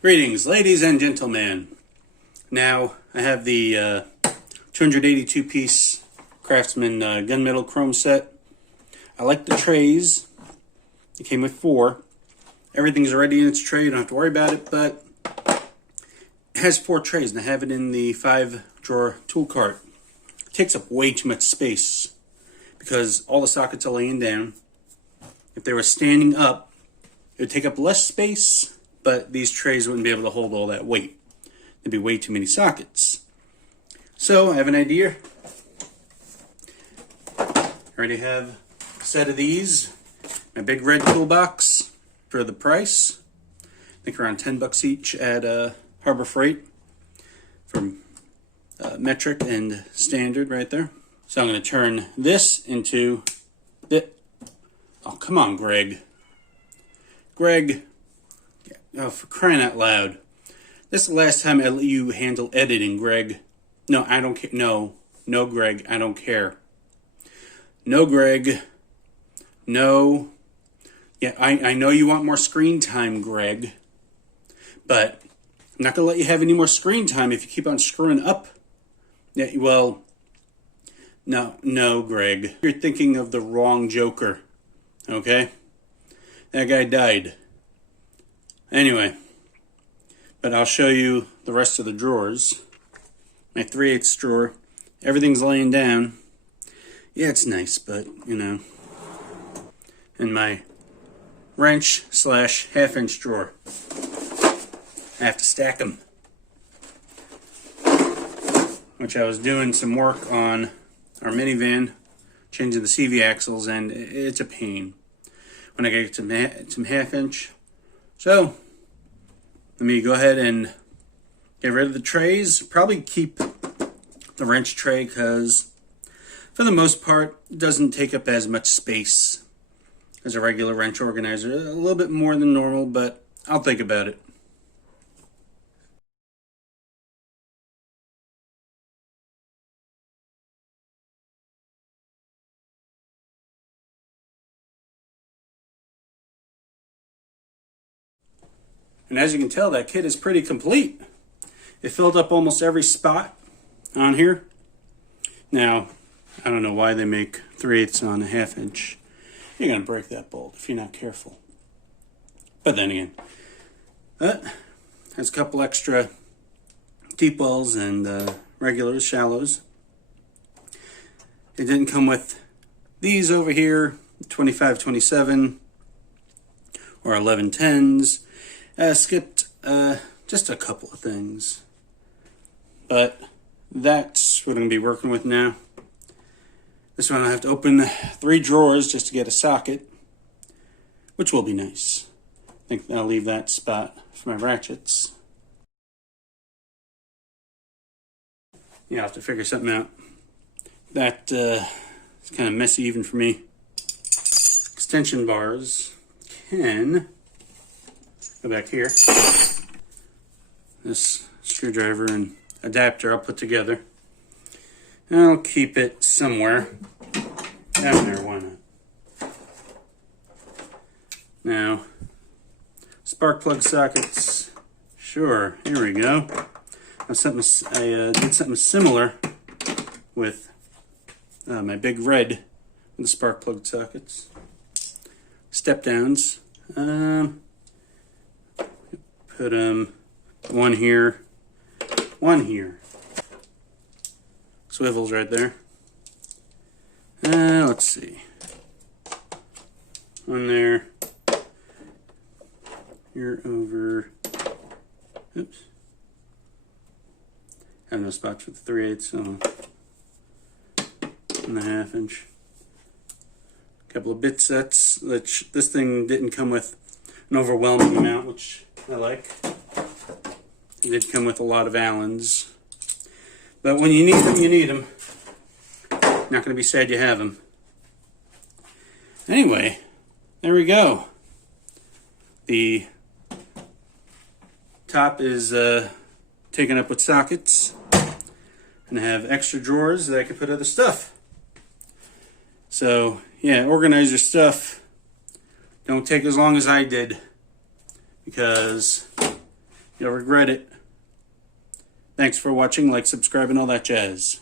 Greetings, ladies and gentlemen. Now, I have the 282-piece Craftsman gunmetal chrome set. I like the trays. It came with 4. Everything's already in its tray. You don't have to worry about it, but it has 4 trays, and I have it in the 5-drawer tool cart. It takes up way too much space because all the sockets are laying down. If they were standing up, it would take up less space, but these trays wouldn't be able to hold all that weight. There'd be way too many sockets. So I have an idea. I already have a set of these. My big red toolbox for the price. I think around $10 each at Harbor Freight from metric and standard right there. So I'm going to turn this into it. Oh, come on, Greg. Greg. Oh, for crying out loud. This is the last time I let you handle editing, Greg. No, I don't care. No, Greg, I don't care. No, Greg. No. Yeah, I know you want more screen time, Greg. But I'm not going to let you have any more screen time if you keep on screwing up. Yeah, well, no, Greg. You're thinking of the wrong Joker. Okay? That guy died. Anyway, but I'll show you the rest of the drawers. My 3/8 drawer, everything's laying down. Yeah, it's nice, but, you know. And my wrench / 1/2-inch drawer. I have to stack them. Which I was doing some work on our minivan, changing the CV axles, and it's a pain when I get some 1/2-inch. So, let me go ahead and get rid of the trays. Probably keep the wrench tray because, for the most part, it doesn't take up as much space as a regular wrench organizer. A little bit more than normal, but I'll think about it. And as you can tell, that kit is pretty complete. It filled up almost every spot on here. Now, I don't know why they make 3/8 on a 1/2-inch. You're going to break that bolt if you're not careful. But then again, has a couple extra deep wells and regulars, shallows. It didn't come with these over here, 25-27 or 11-10s. Skipped just a couple of things, but that's what I'm going to be working with now. This one I have to open 3 drawers just to get a socket, which will be nice. I think I'll leave that spot for my ratchets. Yeah, I'll have to figure something out. That is kind of messy even for me. Extension bars can go back here. This screwdriver and adapter I'll put together. And I'll keep it somewhere down there, why not? Now, spark plug sockets. Sure, here we go. I did something similar with my big red with the spark plug sockets. Step downs. Put one here, one here. Swivels right there. Let's see. One there. Here over. Oops. Have no spots for the 3/8, so. And the 1/2-inch. Couple of bit sets, which this thing didn't come with an overwhelming amount, which I like. It did come with a lot of Allens. But when you need them, you need them. Not going to be sad you have them. Anyway, there we go. The top is taken up with sockets. And I have extra drawers that I can put other stuff. So, yeah, organize your stuff. Don't take as long as I did. Because You'll regret it. Thanks for watching, like, subscribe, and all that jazz.